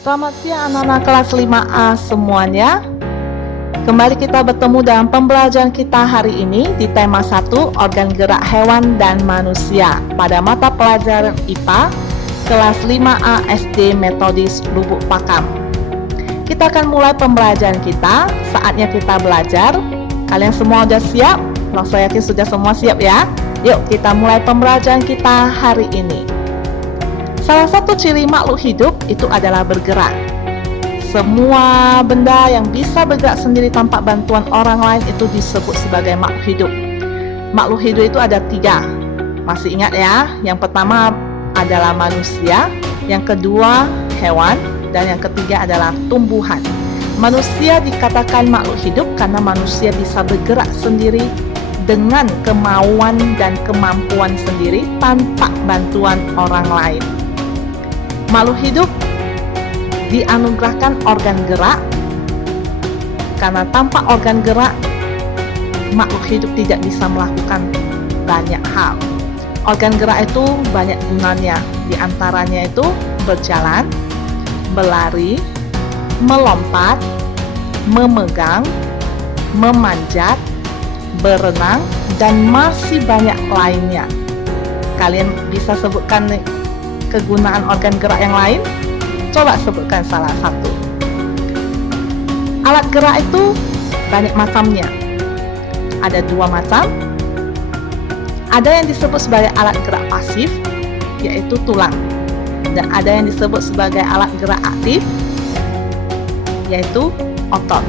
Selamat siang anak-anak kelas 5A semuanya. Kembali kita bertemu dalam pembelajaran kita hari ini di tema 1 organ gerak hewan dan manusia pada mata pelajaran IPA kelas 5A SD Metodis Lubuk Pakam. Kita akan mulai pembelajaran kita, saatnya kita belajar. Kalian semua sudah siap? Saya yakin sudah semua siap ya. Yuk kita mulai pembelajaran kita hari ini. Salah satu ciri makhluk hidup itu adalah bergerak. Semua benda yang bisa bergerak sendiri tanpa bantuan orang lain itu disebut sebagai makhluk hidup. Makhluk hidup itu ada 3. Masih ingat ya? Yang pertama adalah manusia, yang kedua hewan, dan yang ketiga adalah tumbuhan. Manusia dikatakan makhluk hidup karena manusia bisa bergerak sendiri dengan kemauan dan kemampuan sendiri tanpa bantuan orang lain. Makhluk hidup dianugerahkan organ gerak karena tanpa organ gerak makhluk hidup tidak bisa melakukan banyak hal. Organ gerak itu banyak gunanya, diantaranya itu berjalan, berlari, melompat, memegang, memanjat, berenang, dan masih banyak lainnya. Kalian bisa sebutkan kegunaan organ gerak yang lain? Coba sebutkan salah satu. Alat gerak itu banyak macamnya. Ada 2 macam. Ada yang disebut sebagai alat gerak pasif, yaitu tulang. Dan ada yang disebut sebagai alat gerak aktif, yaitu otot.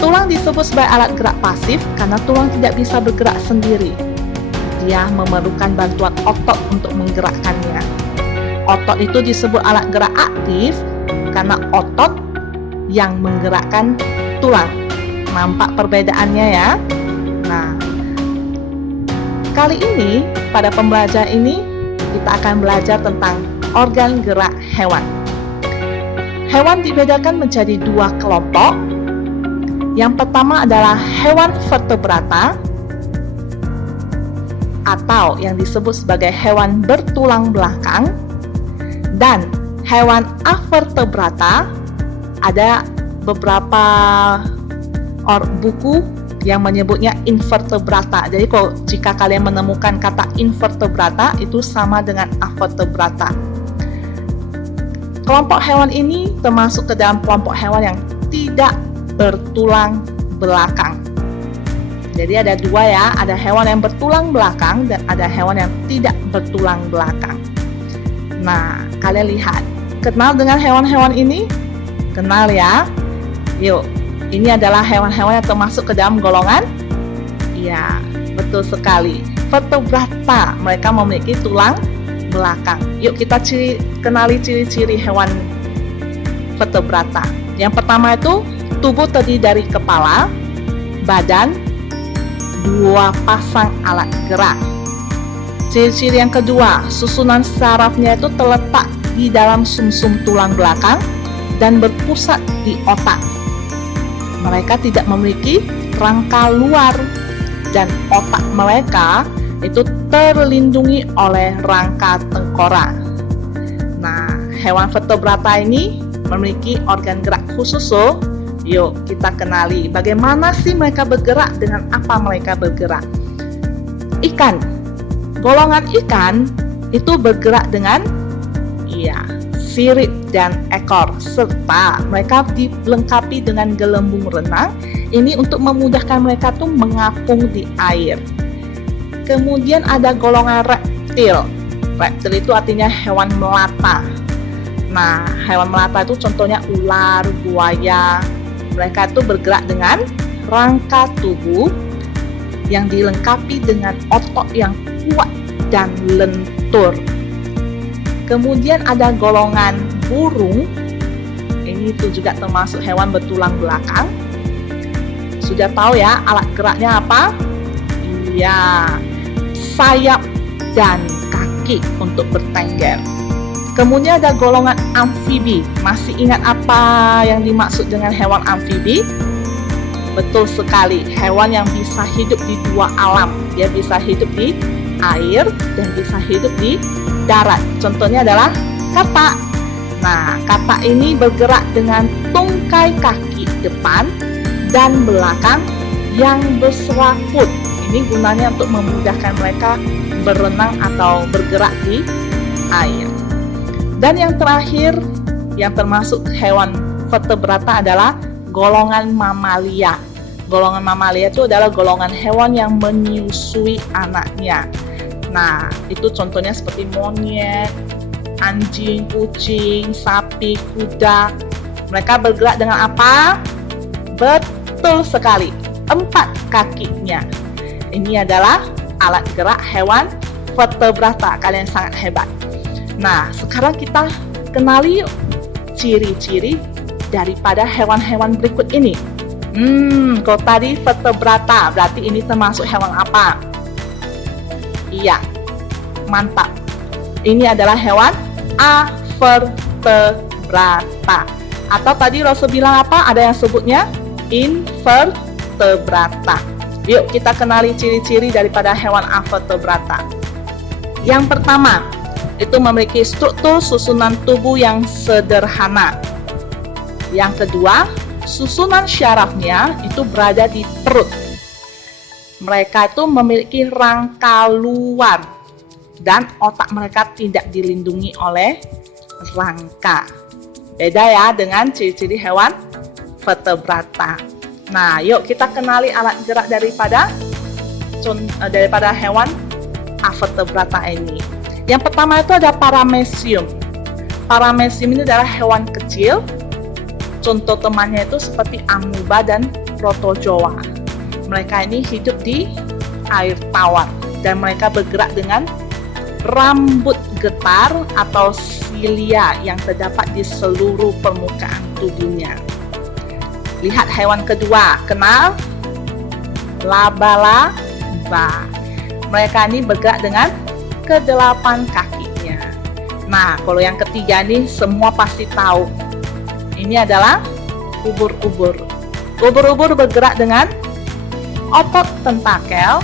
Tulang disebut sebagai alat gerak pasif karena tulang tidak bisa bergerak sendiri. Dia memerlukan bantuan otot untuk menggerakkannya. Otot itu disebut alat gerak aktif karena otot yang menggerakkan tulang. Nampak perbedaannya ya? Nah, kali ini pada pembelajaran ini kita akan belajar tentang organ gerak hewan. Hewan dibedakan menjadi 2 kelompok. Yang pertama adalah hewan vertebrata atau yang disebut sebagai hewan bertulang belakang, dan hewan avertebrata. Ada beberapa buku yang menyebutnya invertebrata. Jadi jika kalian menemukan kata invertebrata itu sama dengan avertebrata. Kelompok hewan ini termasuk ke dalam kelompok hewan yang tidak bertulang belakang. Jadi ada 2 ya, ada hewan yang bertulang belakang dan ada hewan yang tidak bertulang belakang. Nah, kalian lihat, kenal dengan hewan-hewan ini? Kenal ya? Yuk, ini adalah hewan-hewan yang termasuk ke dalam golongan? Iya, betul sekali. Vertebrata, mereka memiliki tulang belakang. Yuk kita kenali ciri-ciri hewan vertebrata. Yang pertama itu tubuh terdiri dari kepala, badan, 2 pasang alat gerak. Ciri-ciri yang kedua, susunan sarafnya itu terletak di dalam sumsum tulang belakang dan berpusat di otak. Mereka tidak memiliki rangka luar dan otak mereka itu terlindungi oleh rangka tengkorak. Nah, hewan vertebrata ini memiliki organ gerak khusus loh. Yuk kita kenali bagaimana sih mereka bergerak, dengan apa mereka bergerak. Ikan, golongan ikan itu bergerak dengan sirip dan ekor, serta mereka dilengkapi dengan gelembung renang. Ini untuk memudahkan mereka tuh mengapung di air. Kemudian ada golongan reptil. Reptil itu artinya hewan melata. Nah, hewan melata itu contohnya ular, buaya. Mereka itu bergerak dengan rangka tubuh yang dilengkapi dengan otot yang kuat dan lentur. Kemudian ada golongan burung. Ini itu juga termasuk hewan bertulang belakang. Sudah tahu ya alat geraknya apa? Iya, sayap dan kaki untuk bertengger. Kemudian ada golongan amfibi. Masih ingat apa yang dimaksud dengan hewan amfibi? Betul sekali, hewan yang bisa hidup di 2 alam. Dia bisa hidup di air dan bisa hidup di darat. Contohnya adalah katak. Nah, katak vertebrata ini bergerak dengan tungkai kaki depan dan belakang yang berseraput. Ini gunanya untuk memudahkan mereka berenang atau bergerak di air. Dan yang terakhir, yang termasuk hewan vertebrata adalah golongan mamalia. Golongan mamalia itu adalah golongan hewan yang menyusui anaknya. Nah, itu contohnya seperti monyet, anjing, kucing, sapi, kuda. Mereka bergerak dengan apa? Betul sekali, 4 kakinya. Ini adalah alat gerak hewan vertebrata. Kalian sangat hebat. Nah, sekarang kita kenali yuk ciri-ciri daripada hewan-hewan berikut ini. Kalau tadi vertebrata, berarti ini termasuk hewan apa? Iya, mantap. Ini adalah hewan avertebrata. Atau tadi Rasul bilang apa? Ada yang sebutnya invertebrata. Yuk kita kenali ciri-ciri daripada hewan avertebrata. Yang pertama, itu memiliki struktur susunan tubuh yang sederhana. Yang kedua, susunan syarafnya itu berada di perut. Mereka itu memiliki rangka luar dan otak mereka tidak dilindungi oleh rangka. Beda ya dengan ciri-ciri hewan vertebrata. Nah, yuk kita kenali alat gerak daripada hewan avertebrata ini. Yang pertama itu ada paramecium. Paramecium ini adalah hewan kecil. Contoh temannya itu seperti amuba dan protozoa. Mereka ini hidup di air tawar dan mereka bergerak dengan rambut getar atau silia yang terdapat di seluruh permukaan tubuhnya. Lihat hewan kedua, kenal? Laba-laba. Mereka ini bergerak dengan ke-8 kakinya. Nah, kalau yang ketiga nih semua pasti tahu. Ini adalah ubur-ubur. Ubur-ubur bergerak dengan otot tentakel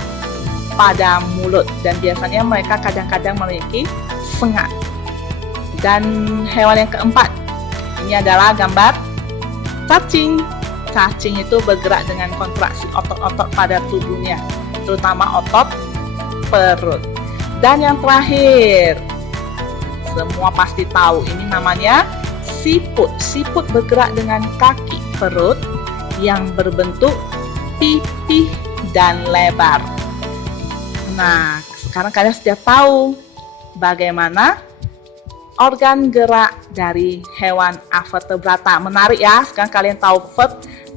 pada mulut dan biasanya mereka kadang-kadang memiliki sengat. Dan hewan yang keempat, ini adalah gambar cacing. Cacing itu bergerak dengan kontraksi otot-otot pada tubuhnya, terutama otot perut. Dan yang terakhir, semua pasti tahu, ini namanya siput. Siput bergerak dengan kaki perut yang berbentuk pipih dan lebar. Nah, sekarang kalian sudah tahu bagaimana organ gerak dari hewan avertebrata. Menarik ya, sekarang kalian tahu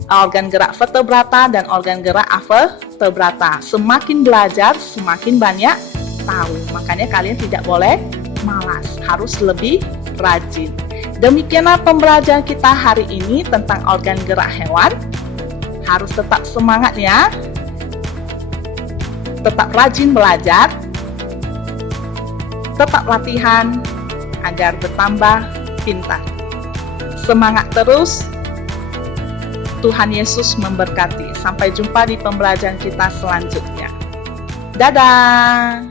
organ gerak vertebrata dan organ gerak avertebrata. Semakin belajar, semakin banyak tahu. Makanya kalian tidak boleh malas, harus lebih rajin. Demikianlah pembelajaran kita hari ini tentang organ gerak hewan. Harus tetap semangat ya. Tetap rajin belajar. Tetap latihan agar bertambah pintar. Semangat terus. Tuhan Yesus memberkati. Sampai jumpa di pembelajaran kita selanjutnya. Dadah!